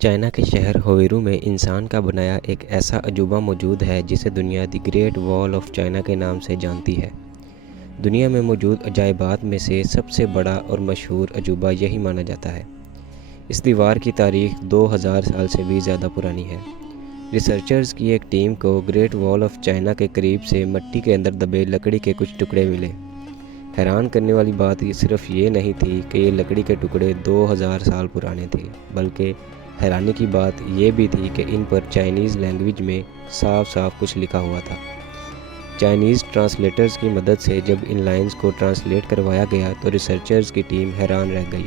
China کے شہر ہویرو میں انسان کا بنایا ایک ایسا عجوبہ موجود ہے جسے دنیا دی گریٹ وال آف چائنا کے نام سے جانتی ہے۔ دنیا میں موجود عجائبات میں سے سب سے بڑا اور مشہور عجوبہ یہی مانا جاتا ہے۔ اس دیوار کی تاریخ 2000 سال سے بھی زیادہ پرانی ہے۔ ریسرچرز کی ایک ٹیم کو گریٹ وال آف چائنا کے قریب سے مٹی کے اندر دبے لکڑی کے کچھ ٹکڑے ملے۔ حیران کرنے والی بات صرف یہ نہیں تھی کہ یہ لکڑی کے ٹکڑے 2000 سال پرانے تھے، بلکہ حیرانی کی بات یہ بھی تھی کہ ان پر چائنیز لینگویج میں صاف صاف کچھ لکھا ہوا تھا۔ چائنیز ٹرانسلیٹرز کی مدد سے جب ان لائنز کو ٹرانسلیٹ کروایا گیا تو ریسرچرز کی ٹیم حیران رہ گئی۔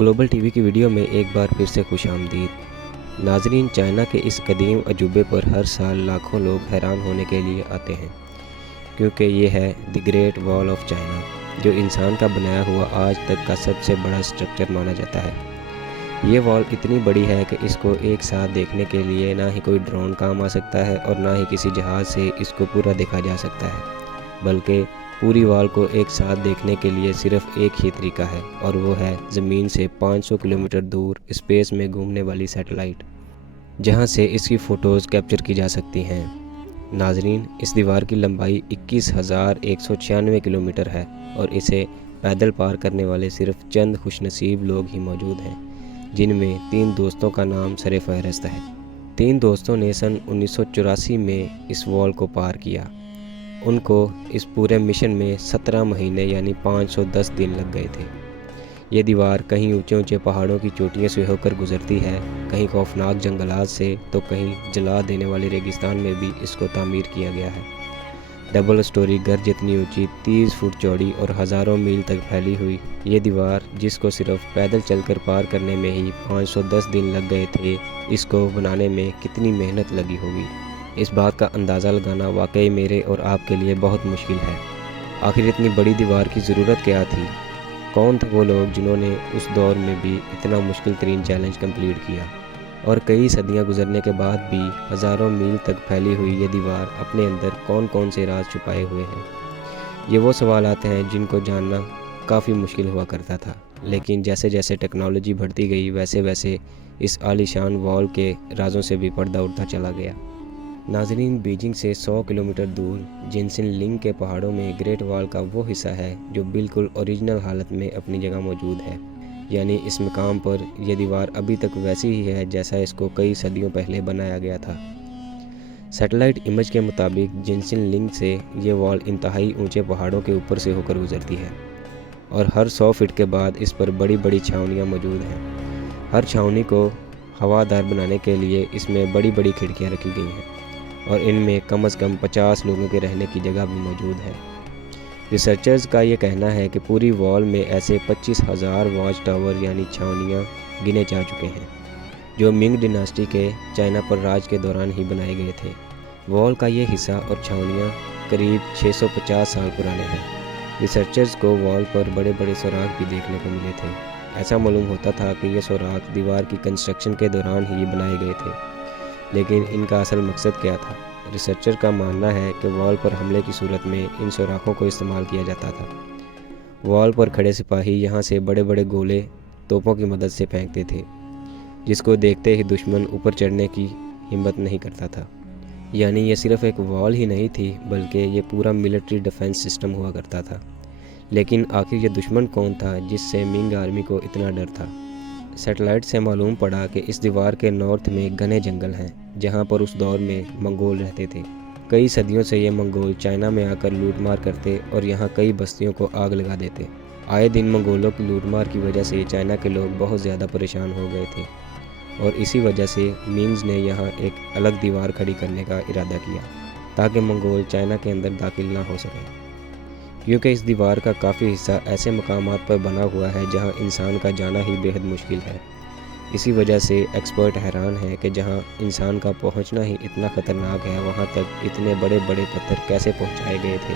گلوبل ٹی وی کی ویڈیو میں ایک بار پھر سے خوش آمدید۔ ناظرین، چائنا کے اس قدیم عجوبے پر ہر سال لاکھوں لوگ حیران ہونے کے لیے آتے ہیں، کیونکہ یہ ہے دی گریٹ وال آف چائنا، جو انسان کا بنایا ہوا آج تک کا سب سے بڑا اسٹرکچر مانا جاتا ہے۔ یہ وال اتنی بڑی ہے کہ اس کو ایک ساتھ دیکھنے کے لیے نہ ہی کوئی ڈرون کام آ سکتا ہے اور نہ ہی کسی جہاز سے اس کو پورا دیکھا جا سکتا ہے، بلکہ پوری وال کو ایک ساتھ دیکھنے کے لیے صرف ایک ہی طریقہ ہے، اور وہ ہے زمین سے 500 کلومیٹر دور اسپیس میں گھومنے والی سیٹلائٹ، جہاں سے اس کی فوٹوز کیپچر کی جا سکتی ہیں۔ ناظرین، اس دیوار کی لمبائی 21,196 کلومیٹر ہے اور اسے پیدل پار کرنے والے صرف چند خوش نصیب لوگ ہی موجود ہیں، جن میں 3 دوستوں کا نام سر فہرست ہے۔ 3 دوستوں نے سن 1984 میں اس وال کو پار کیا۔ ان کو اس پورے مشن میں 17 مہینے یعنی 510 دن لگ گئے تھے۔ یہ دیوار کہیں اونچے اونچے پہاڑوں کی چوٹیوں سے ہو کر گزرتی ہے، کہیں خوفناک جنگلات سے تو کہیں جلا دینے والے ریگستان میں بھی اس کو تعمیر کیا گیا ہے۔ ڈبل سٹوری گھر جتنی اونچی، 30 فٹ چوڑی اور ہزاروں میل تک پھیلی ہوئی یہ دیوار، جس کو صرف پیدل چل کر پار کرنے میں ہی 510 دن لگ گئے تھے، اس کو بنانے میں کتنی محنت لگی ہوگی، اس بات کا اندازہ لگانا واقعی میرے اور آپ کے لیے بہت مشکل ہے۔ آخر اتنی بڑی دیوار کی ضرورت کیا تھی؟ کون تھے وہ لوگ جنہوں نے اس دور میں بھی اتنا مشکل ترین چیلنج کمپلیٹ کیا؟ اور کئی صدیاں گزرنے کے بعد بھی ہزاروں میل تک پھیلی ہوئی یہ دیوار اپنے اندر کون کون سے راز چھپائے ہوئے ہیں؟ یہ وہ سوالات ہیں جن کو جاننا کافی مشکل ہوا کرتا تھا، لیکن جیسے جیسے ٹیکنالوجی بڑھتی گئی ویسے ویسے اس عالی شان وال کے رازوں سے بھی پردہ اٹھتا چلا گیا۔ ناظرین، بیجنگ سے 100 کلومیٹر دور جنسن لنگ کے پہاڑوں میں گریٹ وال کا وہ حصہ ہے جو بالکل اوریجنل حالت میں اپنی جگہ موجود ہے، یعنی اس مقام پر یہ دیوار ابھی تک ویسی ہی ہے جیسا اس کو کئی صدیوں پہلے بنایا گیا تھا۔ سیٹلائٹ امیج کے مطابق جنسن لنگ سے یہ وال انتہائی اونچے پہاڑوں کے اوپر سے ہو کر گزرتی ہے، اور ہر 100 فٹ کے بعد اس پر بڑی بڑی چھاؤنیاں موجود ہیں۔ ہر چھاؤنی کو ہوادار بنانے کے لیے اس میں بڑی بڑی کھڑکیاں رکھی گئی ہیں، اور ان میں کم از کم 50 لوگوں کے رہنے کی جگہ بھی موجود ہے۔ ریسرچرز کا یہ کہنا ہے کہ پوری وال میں ایسے 25,000 واچ ٹاور یعنی چھاؤنیاں گنے جا چکے ہیں، جو منگ ڈیناسٹی کے چائنا پر راج کے دوران ہی بنائے گئے تھے۔ وال کا یہ حصہ اور چھاؤنیاں قریب 650 سال پرانے ہیں۔ ریسرچرز کو وال پر بڑے بڑے سوراخ بھی دیکھنے کو ملے تھے۔ ایسا معلوم ہوتا تھا کہ یہ سوراخ دیوار کی کنسٹرکشن کے دوران ہی بنائے گئے تھے، لیکن ان کا اصل مقصد کیا تھا؟ ریسرچر کا ماننا ہے کہ وال پر حملے کی صورت میں ان سوراخوں کو استعمال کیا جاتا تھا۔ وال پر کھڑے سپاہی یہاں سے بڑے بڑے گولے توپوں کی مدد سے پھینکتے تھے، جس کو دیکھتے ہی دشمن اوپر چڑھنے کی ہمت نہیں کرتا تھا۔ یعنی یہ صرف ایک وال ہی نہیں تھی، بلکہ یہ پورا ملٹری ڈیفنس سسٹم ہوا کرتا تھا۔ لیکن آخر یہ دشمن کون تھا جس سے منگ آرمی کو اتنا ڈر تھا؟ سیٹلائٹ سے معلوم پڑا کہ اس دیوار کے نارتھ میں گھنے جنگل ہیں، جہاں پر اس دور میں منگول رہتے تھے۔ کئی صدیوں سے یہ منگول چائنا میں آ کر لوٹ مار کرتے اور یہاں کئی بستیوں کو آگ لگا دیتے۔ آئے دن منگولوں کی لوٹ مار کی وجہ سے چائنا کے لوگ بہت زیادہ پریشان ہو گئے تھے، اور اسی وجہ سے منگز نے یہاں ایک الگ دیوار کھڑی کرنے کا ارادہ کیا تاکہ منگول چائنا کے اندر داخل نہ ہو سکیں، کیونکہ اس دیوار کا کافی حصہ ایسے مقامات پر بنا ہوا ہے جہاں انسان کا جانا ہی بے حد مشکل ہے۔ اسی وجہ سے ایکسپرٹ حیران ہے کہ جہاں انسان کا پہنچنا ہی اتنا خطرناک ہے، وہاں تک اتنے بڑے بڑے پتھر کیسے پہنچائے گئے تھے۔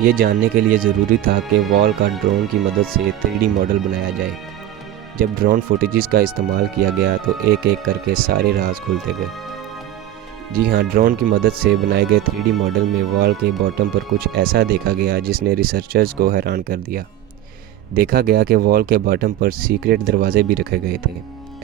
یہ جاننے کے لیے ضروری تھا کہ وال کا ڈرون کی مدد سے 3D ماڈل بنایا جائے۔ جب ڈرون فوٹیجز کا استعمال کیا گیا تو ایک ایک کر کے سارے راز کھلتے گئے۔ جی ہاں، ڈرون کی مدد سے بنائے گئے 3D ماڈل میں وال کے باٹم پر کچھ ایسا دیکھا گیا جس نے ریسرچرز کو حیران کر دیا۔ دیکھا گیا کہ وال کے باٹم پر سیکریٹ دروازے بھی رکھے گئے تھے۔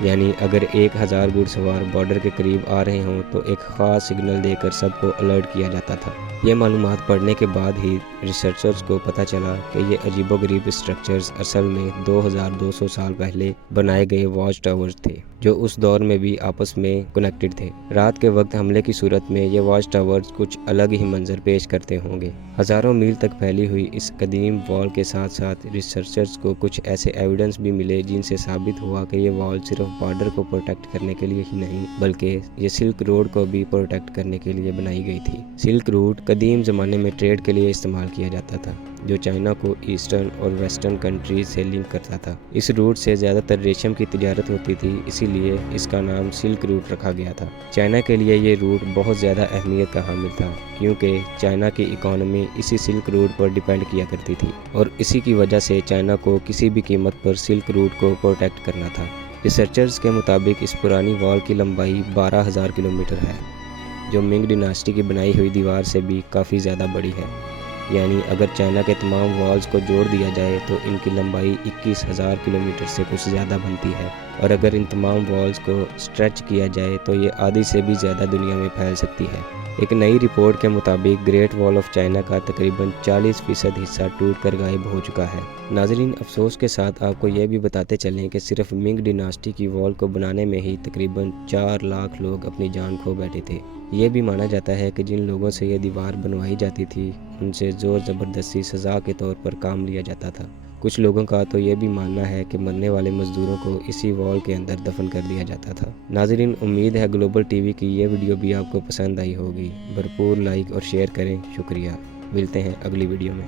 یعنی اگر 1000 گھڑ سوار بارڈر کے قریب آ رہے ہوں تو ایک خاص سگنل دے کر سب کو الرٹ کیا جاتا تھا۔ یہ معلومات پڑھنے کے بعد ہی ریسرچرز کو پتہ چلا کہ یہ عجیب و غریب اسٹرکچرز اصل میں 2200 سال پہلے بنائے گئے واچ ٹاورز تھے، جو اس دور میں بھی آپس میں کنیکٹڈ تھے۔ رات کے وقت حملے کی صورت میں یہ واچ ٹاورز کچھ الگ ہی منظر پیش کرتے ہوں گے۔ ہزاروں میل تک پھیلی ہوئی اس قدیم وال کے ساتھ ساتھ ریسرچرز کو کچھ ایسے ایویڈنس بھی ملے جن سے ثابت ہوا کہ یہ وال صرف بارڈر کو پروٹیکٹ کرنے کے لیے ہی نہیں بلکہ یہ سلک روڈ کو بھی پروٹیکٹ کرنے کے لیے بنائی گئی تھی۔ سلک روٹ قدیم زمانے میں ٹریڈ کے لیے استعمال کیا جاتا تھا، جو چائنا کو ایسٹرن اور ویسٹرن کنٹریز سے لنک کرتا تھا۔ اس روٹ سے زیادہ تر ریشم کی تجارت ہوتی تھی، اسی لیے اس کا نام سلک روٹ رکھا گیا تھا۔ چائنا کے لیے یہ روٹ بہت زیادہ اہمیت کا حامل تھا، کیونکہ چائنا کی اکانومی اسی سلک روٹ پر ڈیپینڈ کیا کرتی تھی، اور اسی کی وجہ سے چائنا کو کسی بھی قیمت پر سلک روٹ کو پروٹیکٹ کرنا تھا۔ ریسرچرز کے مطابق اس پرانی وال کی لمبائی 12,000 کلومیٹر ہے، جو منگ ڈیناسٹی کی بنائی ہوئی دیوار سے بھی کافی زیادہ بڑی ہے۔ یعنی اگر چائنا کے تمام والز کو جوڑ دیا جائے تو ان کی لمبائی 21,000 کلومیٹر سے کچھ زیادہ بنتی ہے، اور اگر ان تمام والز کو سٹریچ کیا جائے تو یہ آدھی سے بھی زیادہ دنیا میں پھیل سکتی ہے۔ ایک نئی رپورٹ کے مطابق گریٹ وال آف چائنا کا تقریباً 40% حصہ ٹوٹ کر غائب ہو چکا ہے۔ ناظرین، افسوس کے ساتھ آپ کو یہ بھی بتاتے چلیں کہ صرف منگ ڈیناسٹی کی وال کو بنانے میں ہی تقریباً 4 لاکھ لوگ اپنی جان کھو بیٹھے تھے۔ یہ بھی مانا جاتا ہے کہ جن لوگوں سے یہ دیوار بنوائی جاتی تھی ان سے زور زبردستی سزا کے طور پر کام لیا جاتا تھا۔ کچھ لوگوں کا تو یہ بھی ماننا ہے کہ مرنے والے مزدوروں کو اسی وال کے اندر دفن کر دیا جاتا تھا۔ ناظرین، امید ہے گلوبل ٹی وی کی یہ ویڈیو بھی آپ کو پسند آئی ہوگی۔ بھرپور لائک اور شیئر کریں۔ شکریہ۔ ملتے ہیں اگلی ویڈیو میں۔